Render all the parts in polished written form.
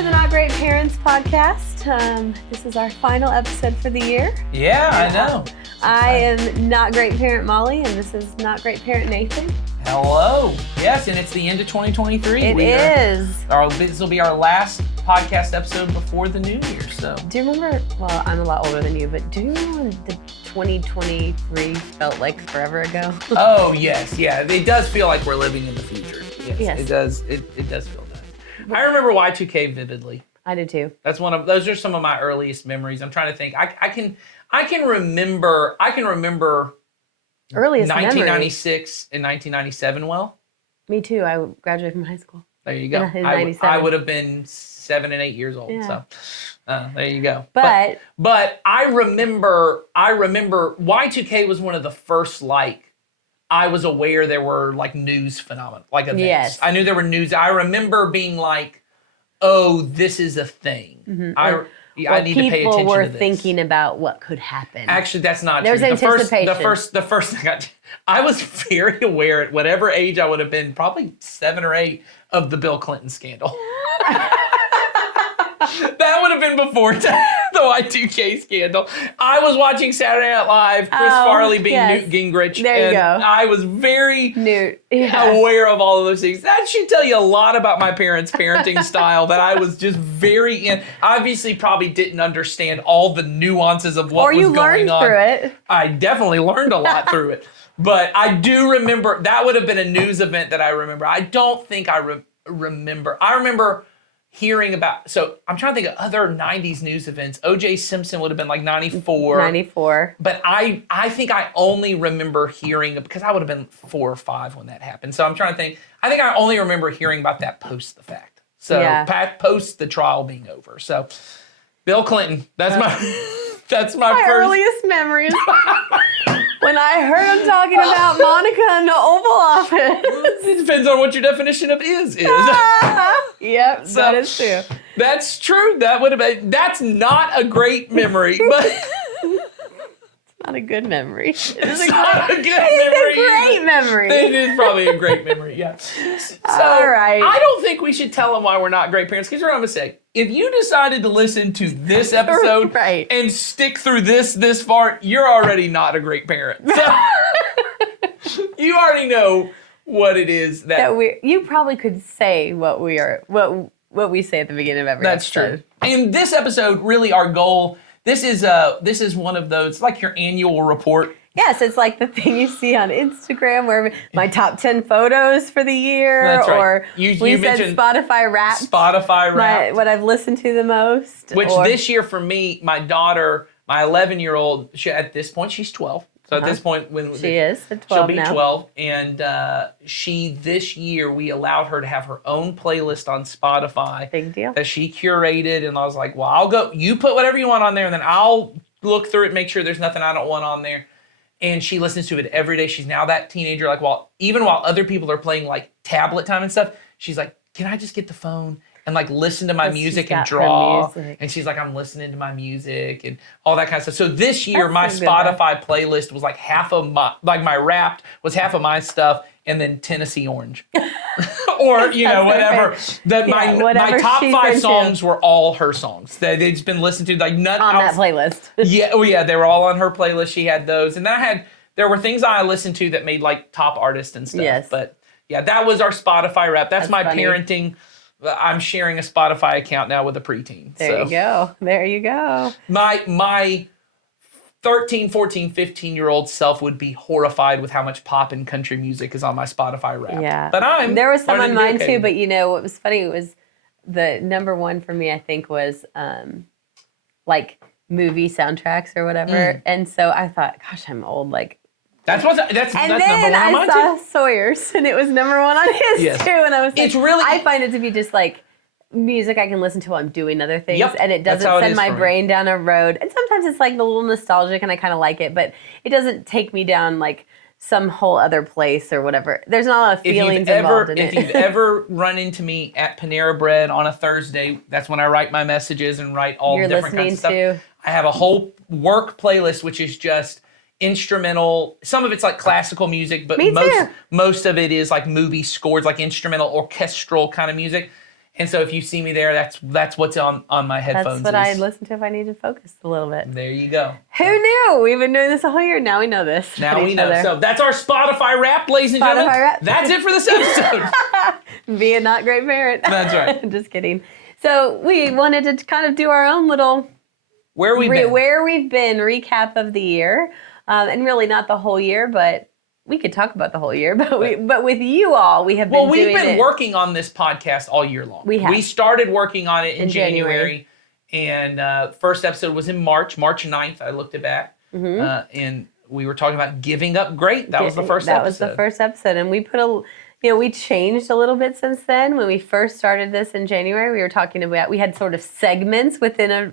to the Not Great Parents podcast. This is our final episode for the year. Yeah, I know. I am Not Great Parent Molly, and this is Not Great Parent Nathan. Hello. Yes, and it's the end of 2023. It is. This will be our last podcast episode before the new year. So. Do you remember, well, I'm a lot older than you, but do you remember when the 2023 felt like forever ago? Oh, yes. Yeah, it does feel like we're living in the future. Yes. It does. It does feel that. I remember Y2K vividly. I did too. Those are some of my earliest memories. I'm trying to think. I can remember Earliest 1996 and 1997 well. Me too. I graduated from high school. There you go. In I 97. would have been 7 and 8 years old. Yeah. So there you go. But I remember Y2K was one of the first, I was aware there were news phenomena, events. Yes. I knew there were news. I remember being like, oh, this is a thing. Mm-hmm. I need to pay attention to this. People were thinking about what could happen. Actually, that's not There's true. anticipation. The first thing I was very aware at whatever age I would have been, probably 7 or 8, of the Bill Clinton scandal. That would have been before the Y2K scandal. I was watching Saturday Night Live, Chris Farley being Newt Gingrich. There you go. I was very Yeah. aware of all of those things. That should tell you a lot about my parents' parenting style, that I was just very in. Obviously, probably didn't understand all the nuances of what was going on. Or you learned through it. I definitely learned a lot through it. But I do remember, that would have been a news event that I remember. I don't think I remember. I remember hearing about, so I'm trying to think of other 90s news events. O.J. Simpson would have been 94. 94. But I think I only remember hearing, because I would have been 4 or 5 when that happened. So I'm trying to think. I think I only remember hearing about that post the fact. So post the trial being over. So Bill Clinton, that's my first earliest memories. When I heard him talking about Monica in the Oval Office. It depends on what your definition of is. Yep, So, that is true. That's true. That's not a great memory, but It's not a good memory. it's not a good memory. It's a great memory. It is probably a great memory, yeah. So, All right. I don't think we should tell them why we're not great parents. Because what I'm going to say, if you decided to listen to this episode Right. and stick through this far, you're already not a great parent. So, you already know what it is that you probably could say what we say at the beginning of every episode. True. And this episode, really our goal, this is one of those, like your annual report. Yes, it's like the thing you see on Instagram where my top 10 photos for the year. That's right. Or You we said mentioned Spotify Wrapped. Spotify Wrapped. What I've listened to the most. Which this year for me, my daughter, my 11-year-old, at this point, she's 12. So at this point, when she is at 12 she'll be now. 12. And this year, we allowed her to have her own playlist on Spotify. Big deal. That she curated. And I was like, well, you put whatever you want on there, and then I'll look through it and make sure there's nothing I don't want on there. And she listens to it every day. She's now that teenager, even while other people are playing tablet time and stuff, she's like, can I just get the phone and listen to my music and draw? And she's like, I'm listening to my music and all that kind of stuff. So this year, my Spotify playlist was half of my Wrapped was half of my stuff, and then Tennessee Orange. Or, whatever. My top 5 songs were all her songs. They'd just been listened to on that playlist. Yeah, they were all on her playlist. She had those. And then there were things I listened to that made top artists and stuff. Yes. But yeah, that was our Spotify Wrapped. That's my funny. Parenting. I'm sharing a Spotify account now with a preteen. There you go. My 13, 14, 15-year-old self would be horrified with how much pop and country music is on my Spotify Wrapped. Yeah. But there was some on mine okay. too, but what was funny was the number one for me, I think, was movie soundtracks or whatever. And so I thought, gosh, I'm old. That's and number then one on mine I saw too. Sawyer's, and it was number one on his Yes. too. And I was like, It's really- I find it to be just music I can listen to while I'm doing other things, Yep, and it that's doesn't how it send is my for me. brain down a road. And sometimes it's a little nostalgic, and I kind of like it, but it doesn't take me down some whole other place or whatever. There's not a lot of feelings involved in it. If you've ever run into me at Panera Bread on a Thursday, that's when I write my messages and write all You're different kinds of stuff. listening to. I have a whole work playlist, which is just instrumental. Some of it's classical music, but Me too. most of it is movie scores, instrumental orchestral kind of music. And so if you see me there, that's what's on my headphones. That's what I'd listen to if I needed to focus a little bit. There you go. Who knew? We've been doing this a whole year. Now we know this. Now we know. So that's our Spotify Wrapped, ladies and gentlemen. Wrapped. That's it for this episode. Be a not great parent. That's right. Just kidding. So we wanted to kind of do our own little where we've been recap of the year, and really not the whole year, but we could talk about the whole year. But with you all, we have been. Well, we've been working on this podcast all year long. We started working on it in January. And first episode was in March 9th. I looked it back, and we were talking about giving up great. That was the first episode. That was the first episode, and we put we changed a little bit since then. When we first started this in January, we were talking about, we had sort of segments within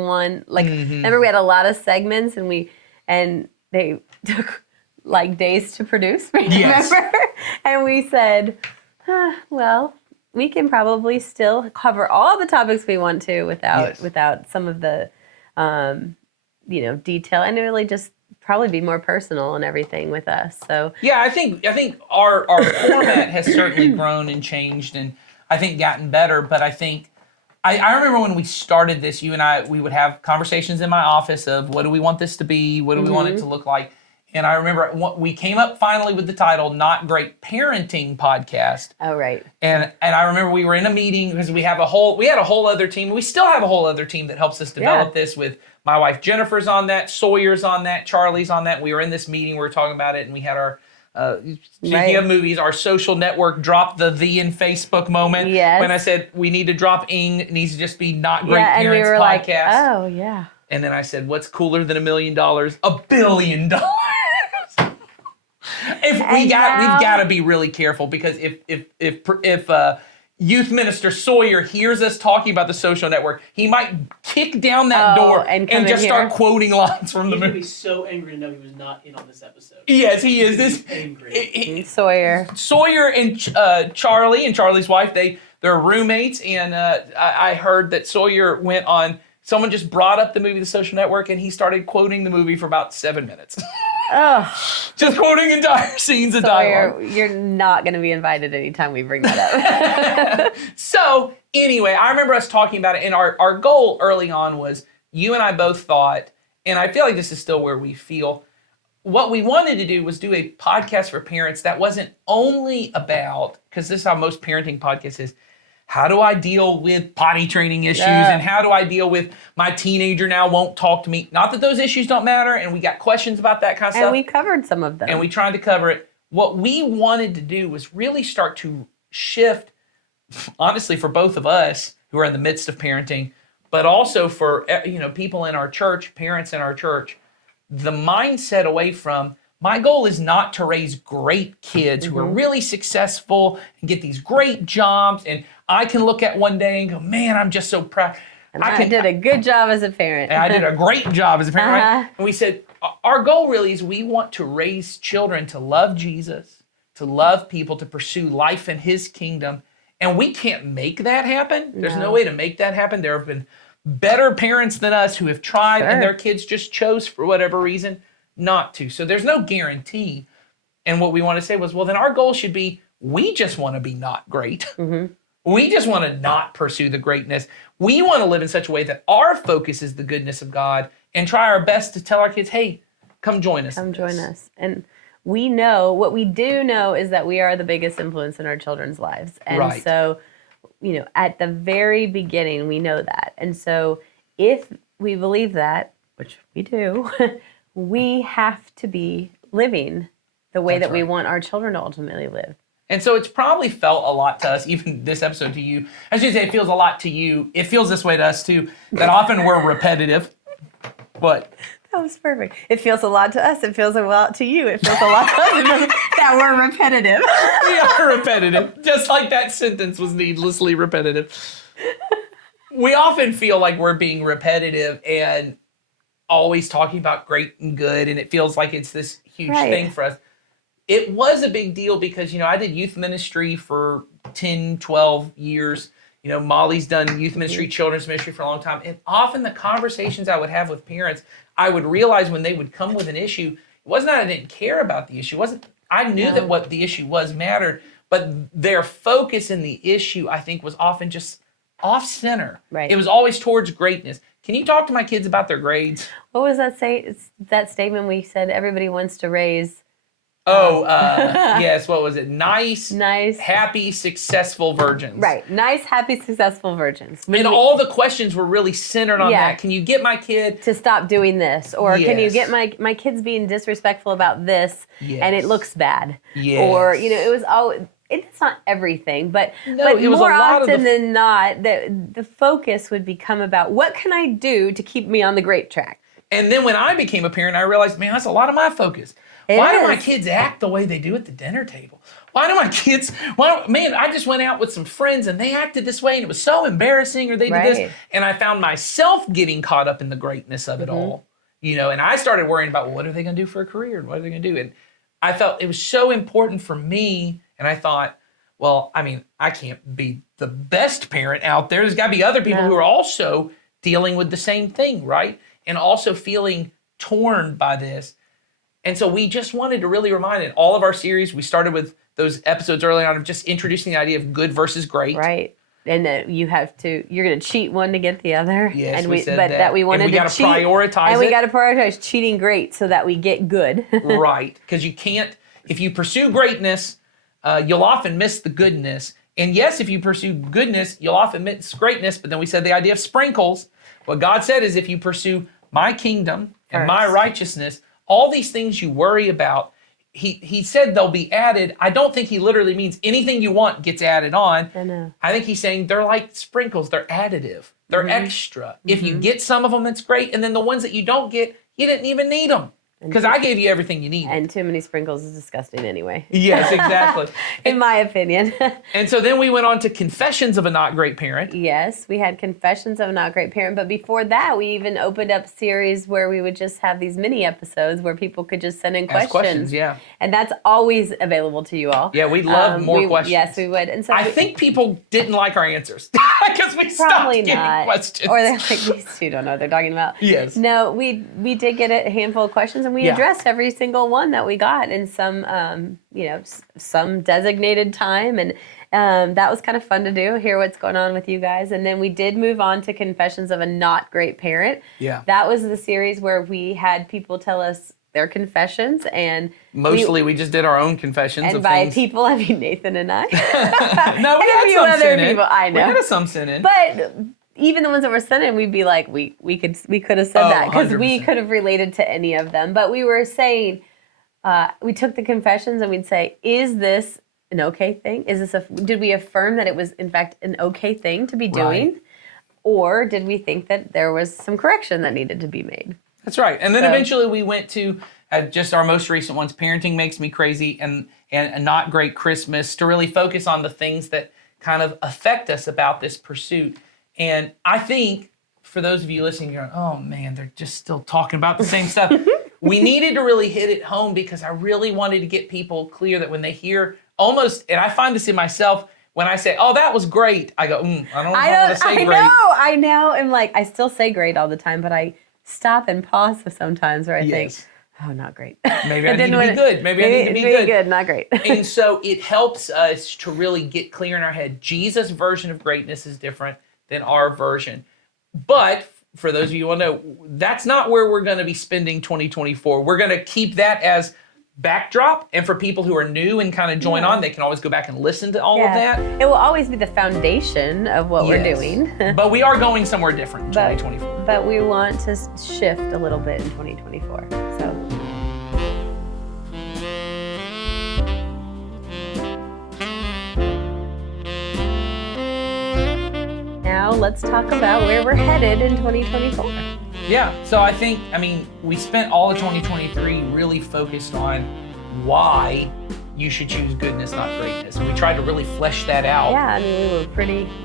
one. Like, remember we had a lot of segments, and they took like days to produce. Yes. Remember? And we said, well, we can probably still cover all the topics we want to without some of the, detail, and really just probably be more personal and everything with us. So yeah, I think our format has certainly grown and changed, and I think gotten better. But I think I remember when we started this, you and I, we would have conversations in my office of what do we want this to be, what do we want it to look like. And I remember we came up finally with the title Not Great Parenting Podcast. Oh, right. And I remember we were in a meeting because we had a whole other team. We still have a whole other team that helps us develop this with my wife Jennifer's on that, Sawyer's on that, Charlie's on that. We were in this meeting, we were talking about it, and we had our speaking of movies, our social network dropped the in Facebook moment. Yes. When I said we need to drop ing, it needs to just be Not Great and Parents we were Podcast. Like, oh yeah. And then I said, what's cooler than $1 million? $1 billion. We've got to be really careful, because if youth minister Sawyer hears us talking about the social network, he might kick down that door and just start quoting lines from the movie. He's going to be so angry to know he was not in on this episode. Yes, he is. He's angry. Sawyer and Charlie and Charlie's wife, they're roommates, and I heard that Sawyer went on. Someone just brought up the movie The Social Network, and he started quoting the movie for about 7 minutes. Oh. Just quoting entire scenes of dialogue. You're not going to be invited anytime we bring that up. So, anyway, I remember us talking about it, and our goal early on was, you and I both thought, and I feel like this is still where we feel, what we wanted to do was do a podcast for parents that wasn't only about, because this is how most parenting podcasts is, how do I deal with potty training issues, and how do I deal with my teenager now won't talk to me? Not that those issues don't matter, and we got questions about that kind of stuff. And we covered some of them. And we tried to cover it. What we wanted to do was really start to shift, honestly, for both of us who are in the midst of parenting, but also for people in our church, parents in our church, the mindset away from, my goal is not to raise great kids who are really successful and get these great jobs, and I can look at one day and go, man, I'm just so proud. And I did a good job as a parent. And I did a great job as a parent, right? And we said, our goal really is we want to raise children to love Jesus, to love people, to pursue life in his kingdom. And we can't make that happen. There's no way to make that happen. There have been better parents than us who have tried, and their kids just chose, for whatever reason, not to. So there's no guarantee. And what we want to say was, well, then our goal should be, we just want to be not great. We just want to not pursue the greatness. We want to live in such a way that our focus is the goodness of God, and try our best to tell our kids, hey, come join us. Come join us. And we know, what we do know is that we are the biggest influence in our children's lives. And so, at the very beginning, we know that. And so if we believe that, which we do, we have to be living the way that we want our children to ultimately live. And so it's probably felt a lot to us, even this episode to you. I should say it feels a lot to you. It feels this way to us too, that often we're repetitive. But that was perfect. It feels a lot to us. It feels a lot to you. It feels a lot to us that we're repetitive. We are repetitive. Just like that sentence was needlessly repetitive. We often feel like we're being repetitive and always talking about great and good, and it feels like it's this huge thing for us. It was a big deal because, I did youth ministry for 10, 12 years. Molly's done youth ministry, children's ministry for a long time. And often the conversations I would have with parents, I would realize when they would come with an issue, it wasn't that I didn't care about the issue. I knew that what the issue was mattered, but their focus in the issue, I think, was often just off center. Right. It was always towards greatness. Can you talk to my kids about their grades? What was that statement we said everybody wants to raise? Yes, what was it? Nice, Nice. happy, successful virgins. Right. Nice, happy, successful virgins. And all the questions were really centered on Yeah. that. Can you get my kid? To stop doing this, or can you Yes. get my kids being disrespectful about this, and it Yes. looks bad, Yes. or it was always. It's not everything, but it was a more lot of often the- than not, the focus would become about what can I do to keep me on the great track. And then when I became a parent, I realized, man, that's a lot of my focus. It Why do my is. kids act the way they do at the dinner table? Man, I just went out with some friends and they acted this way and it was so embarrassing, or they did this. Right. And I found myself getting caught up in the greatness of it all, and I started worrying about, well, what are they going to do for a career? And what are they going to do? And I felt it was so important for me. And I thought, well, I mean, I can't be the best parent out there. There's got to be other people No. who are also dealing with the same thing, right? And also feeling torn by this. And so we just wanted to really remind, in all of our series, we started with those episodes early on of just introducing the idea of good versus great. Right. And that you're going to cheat one to get the other. Yes, and we said but that. we wanted And we to gotta cheat, prioritize and we it. got to prioritize cheating great so that we get good. Right. Because you can't, if you pursue greatness, you'll often miss the goodness. And yes, if you pursue goodness, you'll often miss greatness. But then we said the idea of sprinkles. What God said is, if you pursue my kingdom and my First. righteousness, all these things you worry about, he said they'll be added. I don't think he literally means anything you want gets added on. I know. I think he's saying they're like sprinkles. They're additive. They're extra. If you get some of them, that's great. And then the ones that you don't get, you didn't even need them. Because I gave you everything you needed. And too many sprinkles is disgusting anyway, Yes, exactly. in my opinion. And so then we went on to Confessions of a Not Great Parent. Yes, we had Confessions of a Not Great Parent, but before that, we even opened up a series where we would just have these mini episodes where people could just send in Ask questions. questions, yeah. And that's always available to you all. Yeah, we'd love more questions. Yes, we would. And so I think people didn't like our answers because we stopped probably getting not. questions. Or they're like, these two don't know what they're talking about. Yes. No, we did get a handful of questions, and we Yeah. addressed every single one that we got in some some designated time, and that was kind of fun to do, hear what's going on with you guys. And then we did move on to Confessions of a Not Great Parent. Yeah. That was the series where we had people tell us their confessions, and Mostly we just did our own confessions and of by things. people I mean Nathan and I. No, we and a had few some other sin in. people, I know. We had some sin in. But even the ones that were sent in, we'd be like, we could have said Oh, that because we 100%. could have related to any of them. But we were saying, we took the confessions and we'd say, is this an okay thing? Did we affirm that it was in fact an okay thing to be doing? Right. Or did we think that there was some correction that needed to be made? That's right. And then So- eventually we went to just our most recent ones, Parenting Makes Me Crazy and A Not Great Christmas, to really focus on the things that kind of affect us about this pursuit. And I think for those of you listening, you're going, oh man, they're just still talking about the same stuff. We needed to really hit it home because I really wanted to get people clear that when they hear almost, and I find this in myself, when I say, oh, that was great, I go, I don't know if I want to say great. I now am like, I still say great all the time, but I stop and pause sometimes where I think, Yes. oh, not great. Maybe I need to be good. Maybe I need to be good. Not great. And so it helps us to really get clear in our head. Jesus' version of greatness is different than our version. But for those of you who want to know, that's not where we're going to be spending 2024. We're going to keep that as backdrop. And for people who are new and kind of join on, they can always go back and listen to all of that. It will always be the foundation of what we're Yes. doing. But we are going somewhere different in 2024. But we want to shift a little bit in 2024. So. Now let's talk about where we're headed in 2024. Yeah, so I think, we spent all of 2023 really focused on why you should choose goodness, not greatness. And we tried to really flesh that out. Yeah,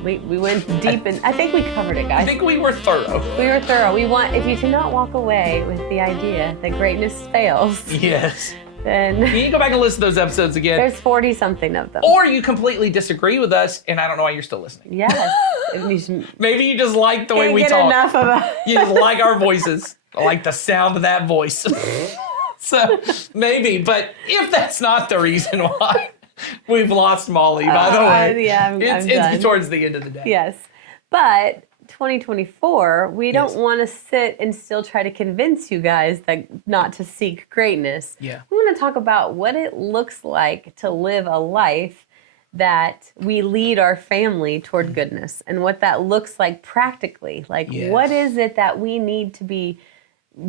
we went deep and I think we covered it, I guys. think we were thorough. We were thorough. If you cannot walk away with the idea that greatness fails, Yes. then You need to go back and listen to those episodes again. there's 40 something of them. Or you completely disagree with us, and I don't know why you're still listening. Yes. And you just Maybe you just like the way can't we get talk. enough of it. You just like our voices. I like the sound of that voice. So maybe, but if that's not the reason why, We've lost Molly, by the way. Yeah, I'm it's done. towards the end of the day. Yes. But 2024, we Yes. don't want to sit and still try to convince you guys that not to seek greatness. Yeah. We want to talk about what it looks like to live a life that we lead our family toward goodness and what that looks like practically. Like, Yes. what is it that we need to be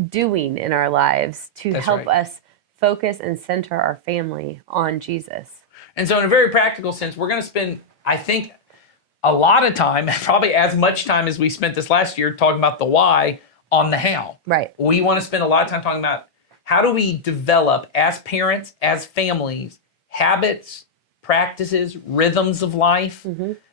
doing in our lives to That's help right. us focus and center our family on Jesus? And so in a very practical sense, we're going to spend, I think, a lot of time, probably as much time as we spent this last year talking about the why on the how. Right. We want to spend a lot of time talking about how do we develop as parents, as families, habits, practices, rhythms of life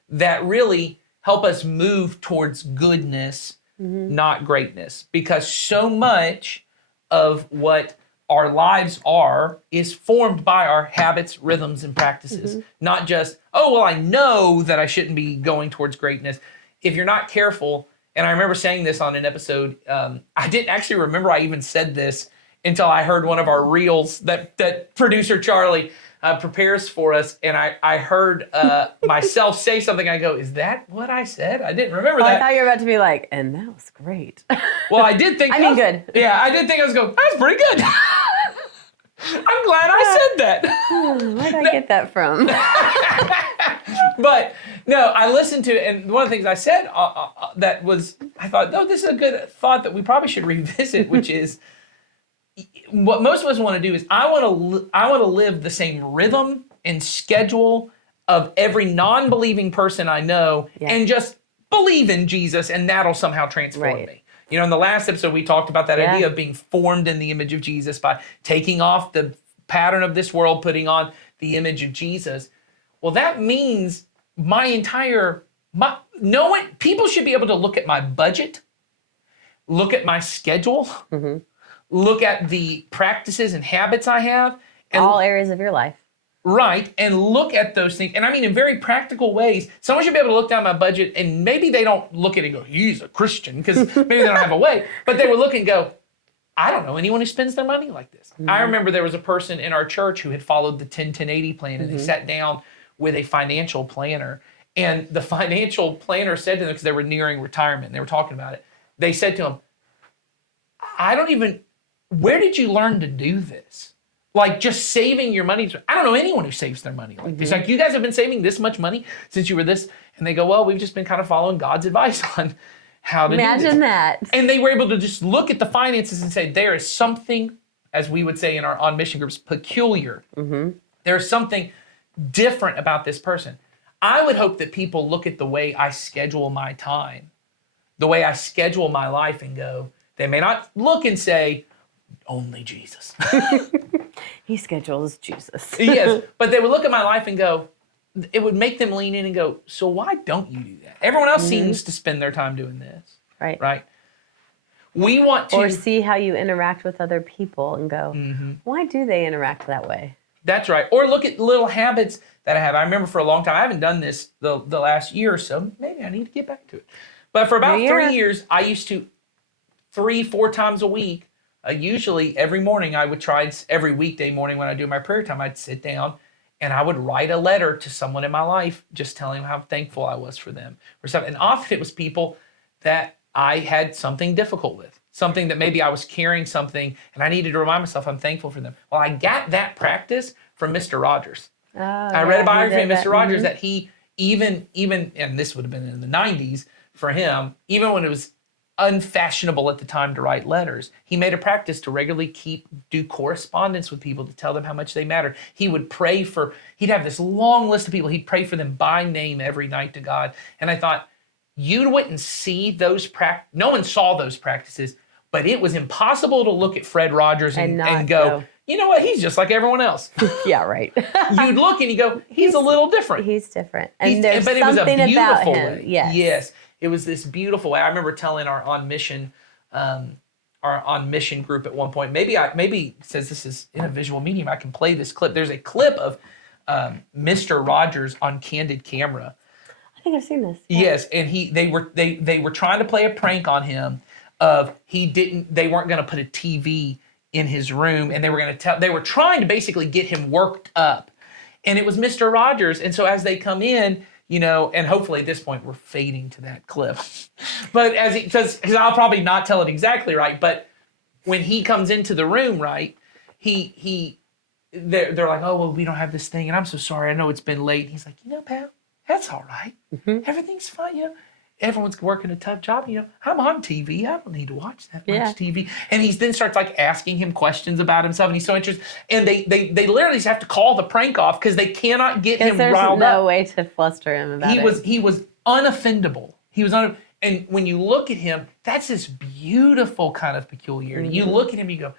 that really help us move towards goodness, not greatness. Because so much of what our lives are is formed by our habits, rhythms, and practices. Not just, oh, well, I know that I shouldn't be going towards greatness. If you're not careful, and I remember saying this on an episode, I didn't actually remember I even said this until I heard one of our reels that producer Charlie prepares for us, and I heard myself say something. I go, is that what I said? I didn't remember Oh, I that. thought you were about to be like, and that was great. Well, I did think. I mean, good. Yeah, I did think I was going, that's pretty good. I'm glad I said that. Where did I get that from? But no, I listened to it, and one of the things I said that was, I thought, no, this is a good thought that we probably should revisit, which is what most of us want to do is I want to live the same rhythm and schedule of every non-believing person I know, and just believe in Jesus, and that'll somehow transform me. You know, in the last episode, we talked about that idea of being formed in the image of Jesus by taking off the pattern of this world, putting on the image of Jesus. Well, that means people should be able to look at my budget, look at my schedule, look at the practices and habits I have. And All areas of your life. Right, and look at those things. And I mean, in very practical ways, someone should be able to look down my budget, and maybe they don't look at it and go, he's a Christian, because maybe they don't have a way, but they would look and go, I don't know anyone who spends their money like this. I remember there was a person in our church who had followed the 10-10-80 plan, and they sat down with a financial planner, and the financial planner said to them, because they were nearing retirement, and they were talking about it, they said to him, where did you learn to do this? Like just saving your money. I don't know anyone who saves their money like this. Like, you guys have been saving this much money since you were this. And they go, well, we've just been kind of following God's advice on how to do this. Imagine that. And they were able to just look at the finances and say, there is something, as we would say in our on mission groups, peculiar. There's something different about this person. I would hope that people look at the way I schedule my time, the way I schedule my life, and go, they may not look and say, only Jesus. He schedules Jesus. Yes, but they would look at my life and go, it would make them lean in and go, so why don't you do that? Everyone else seems to spend their time doing this. Right? We want to... Or see how you interact with other people and go, why do they interact that way? That's right. Or look at little habits that I have. I remember for a long time, I haven't done this the last year or so. Maybe I need to get back to it. But for about 3 years, I used to 3-4 times a week, usually every morning, I would try, every weekday morning when I do my prayer time, I'd sit down and I would write a letter to someone in my life, just telling them how thankful I was for them or something. And often it was people that I had something difficult with, something that maybe I was carrying something and I needed to remind myself I'm thankful for them. Well, I got that practice from Mr. Rogers. I read a biography of Mr. Rogers that he even, and this would have been in the 90s for him, even when it was unfashionable at the time to write letters, he made a practice to regularly do correspondence with people to tell them how much they mattered. He would he'd have this long list of people, he'd pray for them by name every night to God. And I thought, you wouldn't see those no one saw those practices, but it was impossible to look at Fred Rogers and go, you know what, he's just like everyone else. Yeah, right. You'd look and you go, he's a little different. He's different. And there's something about him. Way. Yes. Yes. It was this beautiful way. I remember telling our on mission group at one point. Maybe since this is in a visual medium, I can play this clip. There's a clip of Mr. Rogers on candid camera. I think I've seen this. Yeah. Yes, and they were trying to play a prank on him. They weren't going to put a TV in his room, and they were trying to basically get him worked up. And it was Mr. Rogers. And so as they come in, you know, and hopefully at this point we're fading to that clip. But because I'll probably not tell it exactly right, but when he comes into the room, right, they're like, oh, well, we don't have this thing, and I'm so sorry. I know it's been late. He's like, you know, pal, that's all right. Everything's fine. You know, everyone's working a tough job. You know, I'm on TV. I don't need to watch that much TV. And he then starts like asking him questions about himself, and he's so interested. And they literally just have to call the prank off because they cannot get him riled up. There's no way to fluster him about it. He was unoffendable. And when you look at him, that's this beautiful kind of peculiarity. You look at him, you go,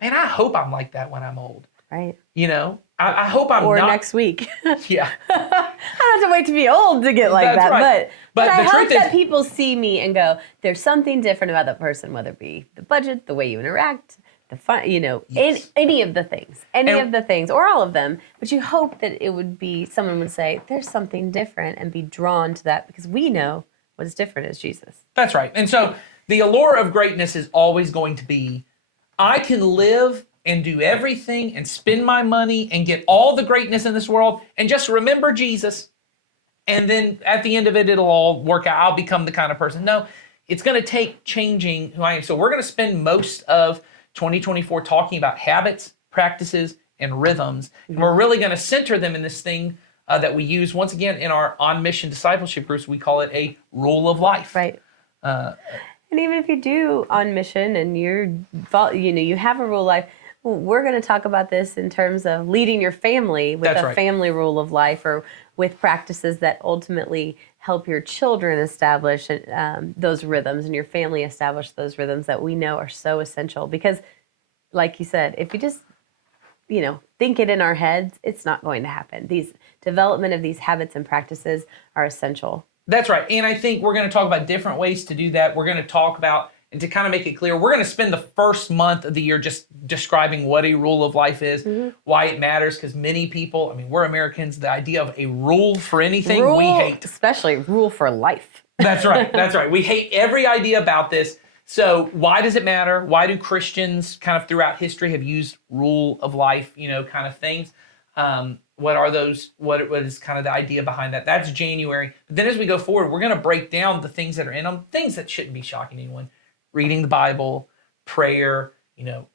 man, I hope I'm like that when I'm old. Right. You know, I hope I'm or not. Or next week. Yeah. I don't have to wait to be old to get like That's that. right. But I the hope truth that is, people see me and go, there's something different about that person, whether it be the budget, the way you interact, the fun, you know, any of the things, or all of them. But you hope that it would be, someone would say, there's something different and be drawn to that because we know what's different is Jesus. That's right. And so the allure of greatness is always going to be, I can live and do everything and spend my money and get all the greatness in this world and just remember Jesus. And then at the end of it, it'll all work out. I'll become the kind of person. No, it's going to take changing who I am. So we're going to spend most of 2024 talking about habits, practices, and rhythms. And we're really going to center them in this thing that we use once again in our On Mission discipleship groups. We call it a rule of life. Right. And even if you do On Mission and you have a rule of life, we're going to talk about this in terms of leading your family with family rule of life, or with practices that ultimately help your children establish those rhythms and your family establish those rhythms that we know are so essential. Because, like you said, if you just, think it in our heads, it's not going to happen. These development of these habits and practices are essential. That's right. And I think we're going to talk about different ways to do that. We're going to talk about, and to kind of make it clear, we're going to spend the first month of the year just describing what a rule of life is, why it matters, because many people, we're Americans, the idea of a rule for anything we hate. Especially rule for life. That's right. That's right. We hate every idea about this. So why does it matter? Why do Christians kind of throughout history have used rule of life, kind of things? What are those? What is kind of the idea behind that? That's January. But then as we go forward, we're going to break down the things that are in them, things that shouldn't be shocking to anyone. Reading the Bible, prayer,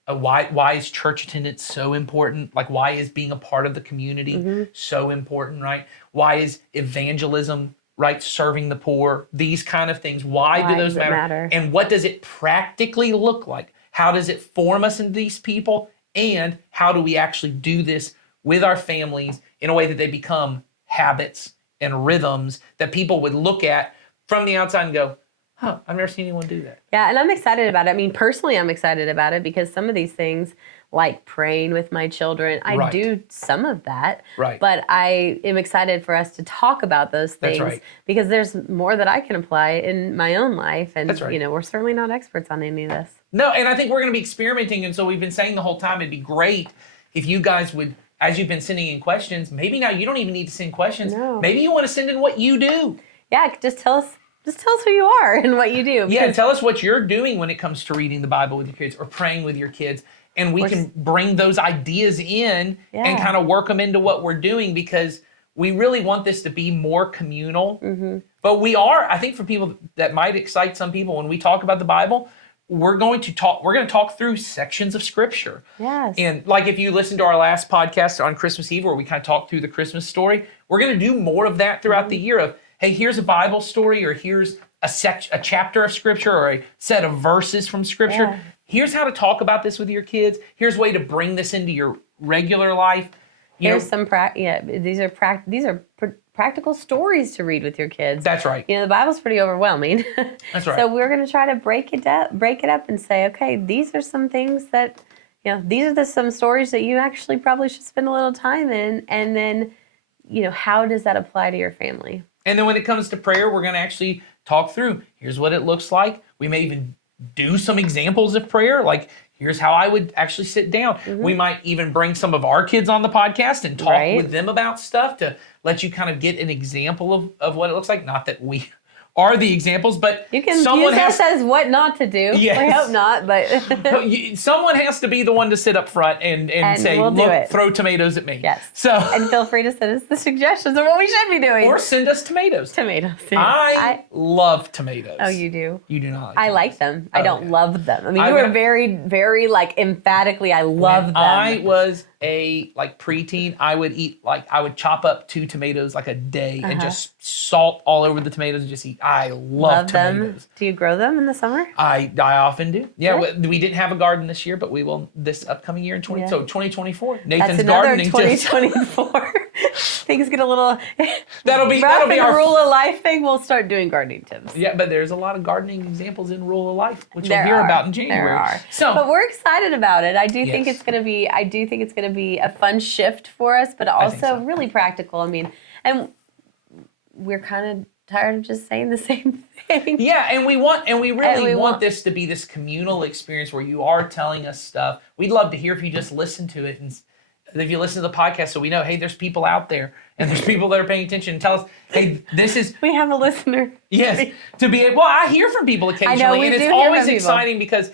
why is church attendance so important? Like, why is being a part of the community so important, right? Why is evangelism, right? Serving the poor, these kind of things. Why do those matter? And what does it practically look like? How does it form us into these people? And how do we actually do this with our families in a way that they become habits and rhythms that people would look at from the outside and go, I've never seen anyone do that. Yeah, and I'm excited about it. Personally, I'm excited about it because some of these things, like praying with my children, I do some of that. Right. But I am excited for us to talk about those things because there's more that I can apply in my own life. And, we're certainly not experts on any of this. No, and I think we're going to be experimenting. And so we've been saying the whole time, it'd be great if you guys would, as you've been sending in questions, maybe now you don't even need to send questions. No. Maybe you want to send in what you do. Yeah, just tell us who you are and what you do. Yeah, tell us what you're doing when it comes to reading the Bible with your kids or praying with your kids. And we can bring those ideas in and kind of work them into what we're doing because we really want this to be more communal. But I think for people that might excite some people, when we talk about the Bible, we're going to talk through sections of Scripture. Yes. And like if you listen to our last podcast on Christmas Eve where we kind of talked through the Christmas story, we're going to do more of that throughout the year of, hey, here's a Bible story, or here's a chapter of Scripture, or a set of verses from Scripture. Yeah. Here's how to talk about this with your kids. Here's a way to bring this into your regular life. These are practical stories to read with your kids. That's right. The Bible's pretty overwhelming. That's right. So we're going to try to break it up and say, okay, these are some things that, these are some stories that you actually probably should spend a little time in, and then, how does that apply to your family? And then when it comes to prayer, we're going to actually talk through, here's what it looks like. We may even do some examples of prayer, like here's how I would actually sit down. We might even bring some of our kids on the podcast and talk with them about stuff to let you kind of get an example of what it looks like. Not that we are the examples, but You can someone use has us as what not to do. Yes. I hope not, but someone has to be the one to sit up front and say, we'll do look, it. throw tomatoes at me. yes. So And feel free to send us the suggestions of what we should be doing. or send us tomatoes. Tomatoes. I love tomatoes. Oh, you do? You do not. I like them. I don't okay. love them. I mean, I you were got- very, very like emphatically, I love When them. I was a preteen, I would chop up 2 tomatoes like a day and just salt all over the tomatoes and just eat. I love them. tomatoes. Do you grow them in the summer? I often do. Yeah, Good. we didn't have a garden this year, but we will this upcoming year in 2024. Nathan's That's another gardening tips. 2024. Things get a little That'll be rough in our the rule of life thing. We'll start doing gardening tips. Yeah, but there's a lot of gardening examples in Rule of Life, which There you'll hear are. about in January. There are. So, But we're excited about it. I do think Yes. it's going to be. I do think it's going to be a fun shift for us, but think also so. really practical. I mean, and we're kind of tired of just saying the same thing. yeah, and we really we want want- this to be this communal experience where you are telling us stuff. We'd love to hear if you just listen to it and if you listen to the podcast, so we know, hey, there's people out there and there's people that are paying attention and tell us, hey, this is We have a listener. yes to be able. Well, I hear from people occasionally, we and do it's hear always from people. exciting because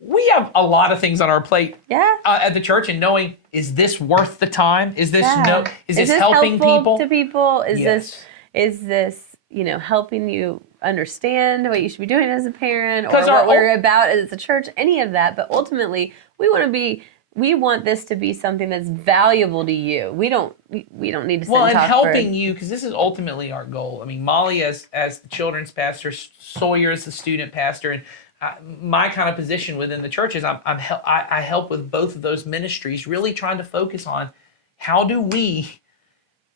we have a lot of things on our plate. Yeah. At the church, and knowing, is this worth the time? Is this Yeah. is this helping helpful people? to people? Yes. Is this helping you understand what you should be doing as a parent, or 'Cause what our we're about as a church? Any of that, but ultimately, we want this to be something that's valuable to you. We don't need to sit Well, and and talk helping for, you, because this is ultimately our goal. I mean, Molly as the children's pastor, Sawyer as the student pastor, and my kind of position within the church is I help with both of those ministries, really trying to focus on how do we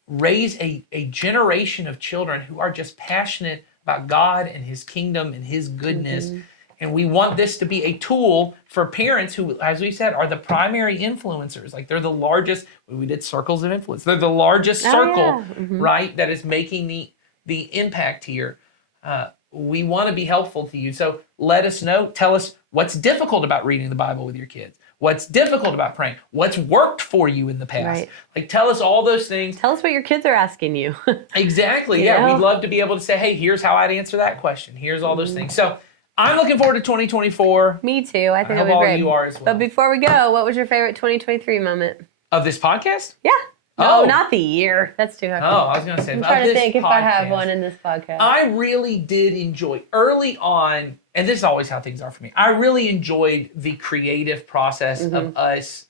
raise a generation of children who are just passionate about God and His kingdom and His goodness. Mm-hmm. And we want this to be a tool for parents who, as we said, are the primary influencers. Like they're the largest, we did circles of influence. They're the largest circle, yeah. Mm-hmm. right, that is making the impact here. We want to be helpful to you. So let us know. Tell us what's difficult about reading the Bible with your kids. What's difficult about praying. What's worked for you in the past. Right. Like tell us all those things. Tell us what your kids are asking you. Exactly. You Yeah, know? we'd love to be able to say, hey, here's how I'd answer that question. Here's all those things. So I'm looking forward to 2024 Me too. I think hope it'll be all great. you are as well. But before we go, what was your favorite 2023 moment? of this podcast. Yeah. No, Oh. not the year. That's too hectic. Oh, I was going to say, I'm of trying to this think if I have podcast, one in this podcast. I really did enjoy early on, and this is always how things are for me. I really enjoyed the creative process of us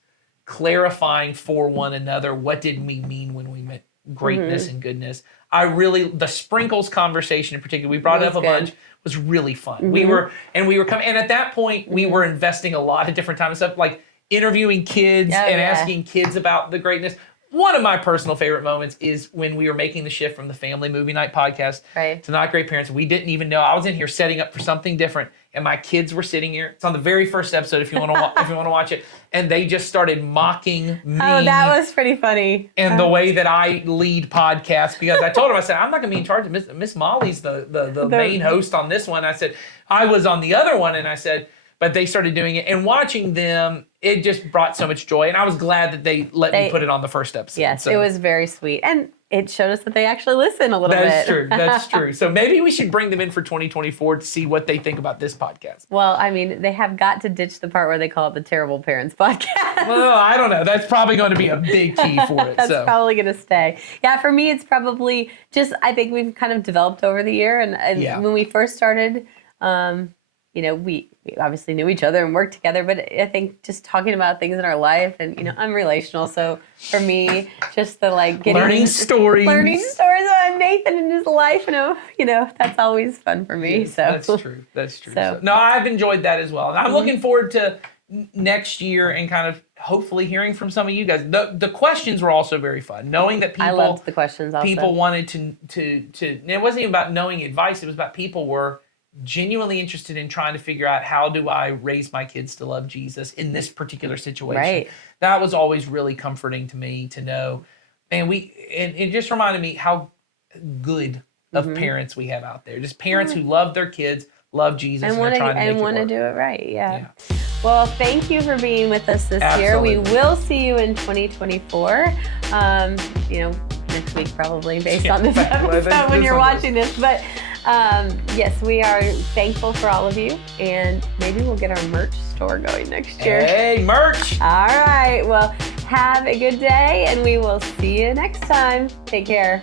clarifying for one another what did we mean when we meant greatness and goodness. The sprinkles conversation in particular, we brought it up Was a good. bunch, was really fun. We were coming, and at that point we were investing a lot of different time and stuff, like interviewing kids Oh, and yeah. asking kids about the greatness. One of my personal favorite moments is when we were making the shift from the Family Movie Night podcast Right. to Not Great Parents. We didn't even know. I was in here setting up for something different, and my kids were sitting here. It's on the very first episode if you want to if you want to watch it. And they just started mocking me. Oh, that was pretty funny. and the way that I lead podcasts, because I told them, I said, I'm not going to be in charge of Miss Molly's the main host on this one. I said, I was on the other one, and I said, but they started doing it, and watching them, it just brought so much joy, and I was glad that they let me put it on the first episode. Yes, So it was very sweet. And it showed us that they actually listen a little That's bit. true. That's true. So maybe we should bring them in for 2024 to see what they think about this podcast. Well, I mean, they have got to ditch the part where they call it the Terrible Parents podcast. Well, I don't know. That's probably going to be a big key for it. That's so. probably going to stay. Yeah, for me, it's probably just, I think we've kind of developed over the year. And Yeah. when we first started, we obviously knew each other and worked together, but I think just talking about things in our life, and, I'm relational. So for me, just the getting Learning stories. about Nathan and his life, that's always fun for me. So That's true. That's true. So- So, no, I've enjoyed that as well. And I'm looking forward to next year and kind of hopefully hearing from some of you guys. The questions were also very fun. Knowing that I loved the questions also. people wanted to and it wasn't even about knowing advice. It was about people were genuinely interested in trying to figure out, how do I raise my kids to love Jesus in this particular situation? Right. That was always really comforting to me to know. And it just reminded me how good of parents we have out there. Just parents who love their kids, love Jesus, and and want are trying to make it want to work. do it right. Yeah. Well, thank you for being with us this year. We Absolutely. will see you in 2024. Next week probably, based on this Well, episode when this you're one watching this. But Yes, we are thankful for all of you, and maybe we'll get our merch store going next year. Hey, merch! All right. Well, have a good day, and we will see you next time. Take care.